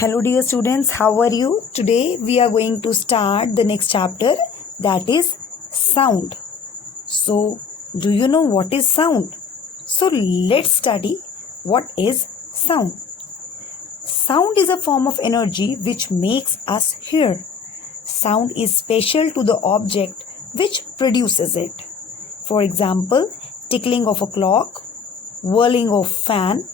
Hello dear students, how are you? Today we are going to start the next chapter, that is sound. So, do you know what is sound? So let's study what is sound. Sound is a form of energy which makes us hear. Sound is special to the object which produces it. For example, tickling of a clock, whirling of fan,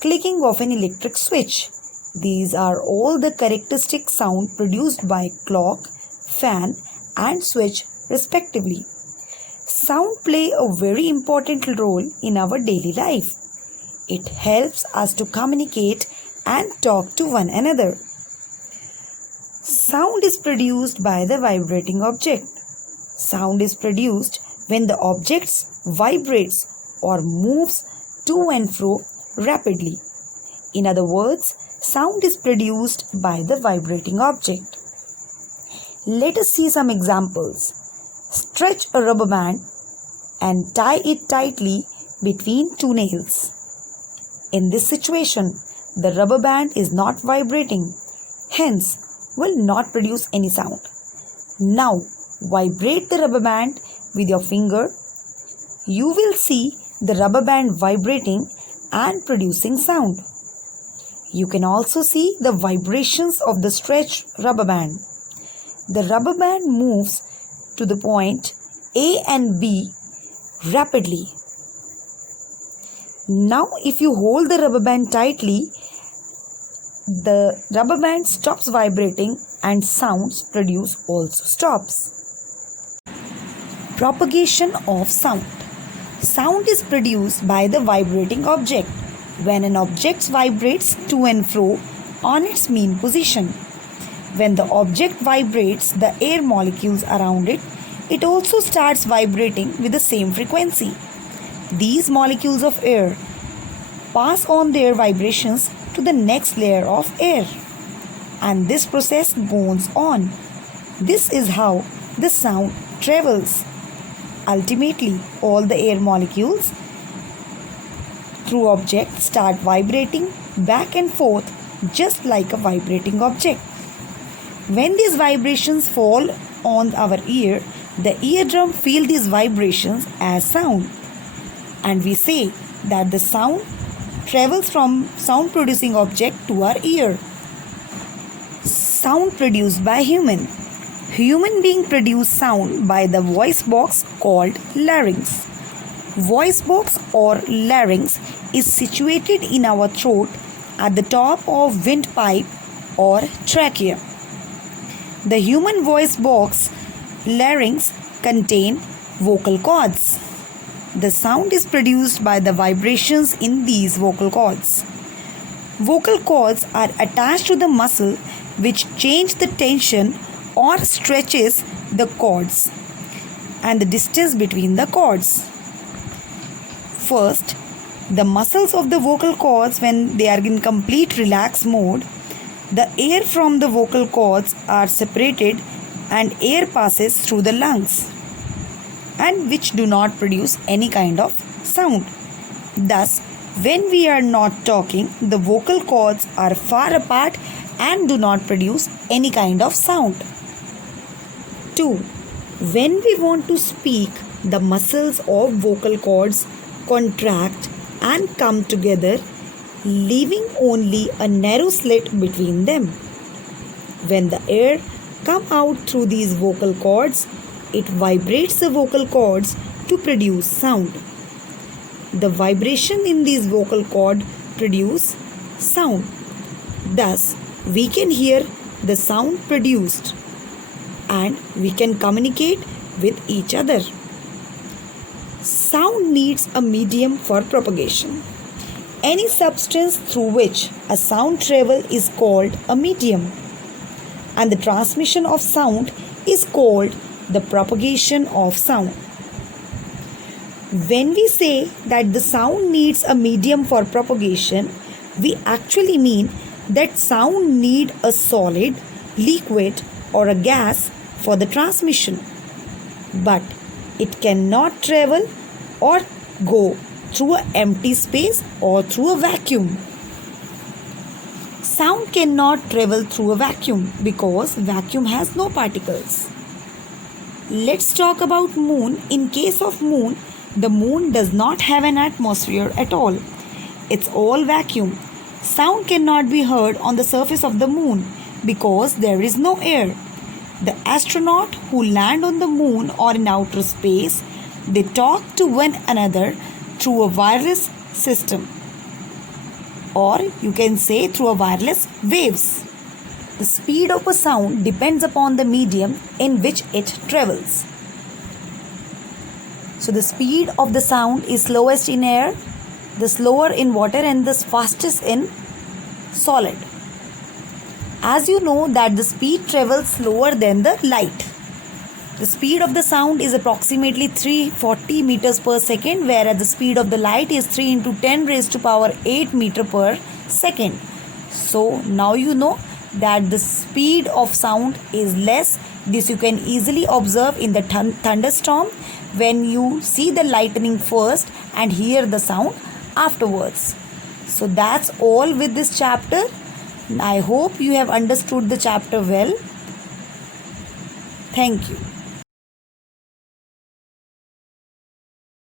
clicking of an electric switch. These are all the characteristic sound produced by clock, fan and switch respectively. Sound play a very important role in our daily life. It helps us to communicate and talk to one another. Sound is produced by the vibrating object. Sound is produced when the object vibrates or moves to and fro rapidly. In other words, sound is produced by the vibrating object. Let us see some examples. Stretch a rubber band and tie it tightly between two nails. In this situation, the rubber band is not vibrating, hence will not produce any sound. Now, vibrate the rubber band with your finger. You will see the rubber band vibrating and producing sound. You can also see the vibrations of the stretched rubber band. The rubber band moves to the point A and B rapidly. Now, if you hold the rubber band tightly, the rubber band stops vibrating and sounds produced also stops. Propagation of sound. Sound is produced by the vibrating object when an object vibrates to and fro on its mean position. When the object vibrates, the air molecules around it, it also starts vibrating with the same frequency. These molecules of air pass on their vibrations to the next layer of air, and this process goes on. This is how the sound travels. Ultimately, all the air molecules through object start vibrating back and forth just like a vibrating object. When these vibrations fall on our ear, the eardrum feels these vibrations as sound, and we say that the sound travels from sound producing object to our ear. Sound produced by human. Human being produce sound by the voice box called larynx. Voice box or larynx is situated in our throat at the top of windpipe or trachea. The human voice box larynx contain vocal cords. The sound is produced by the vibrations in these vocal cords. Vocal cords are attached to the muscle which change the tension or stretches the cords and the distance between the cords. First, the muscles of the vocal cords, when they are in complete relaxed mode, the air from the vocal cords are separated and air passes through the lungs, and which do not produce any kind of sound. Thus, when we are not talking, the vocal cords are far apart and do not produce any kind of sound. 2. When we want to speak, the muscles of vocal cords contract and come together, leaving only a narrow slit between them. When the air comes out through these vocal cords, it vibrates the vocal cords to produce sound. The vibration in these vocal cords produce sound. Thus, we can hear the sound produced and we can communicate with each other. Sound needs a medium for propagation. Any substance through which a sound travels is called a medium, and the transmission of sound is called the propagation of sound. When we say that the sound needs a medium for propagation, we actually mean that sound needs a solid, liquid or a gas for the transmission, but it cannot travel or go through an empty space or through a vacuum. Sound cannot travel through a vacuum because vacuum has no particles. Let's talk about moon. In case of moon, the moon does not have an atmosphere at all. It's all vacuum. Sound cannot be heard on the surface of the moon because there is no air. The astronaut who land on the moon or in outer space, they talk to one another through a wireless system, or you can say through a wireless waves. The speed of a sound depends upon the medium in which it travels. So the speed of the sound is slowest in air, the slower in water, and the fastest in solid. As you know that the speed travels slower than the light. The speed of the sound is approximately 340 meters per second, whereas the speed of the light is 3 into 10 raised to power 8 meter per second. So now you know that the speed of sound is less. This you can easily observe in the thunderstorm when you see the lightning first and hear the sound afterwards. So that's all with this chapter. I hope you have understood the chapter well. Thank you.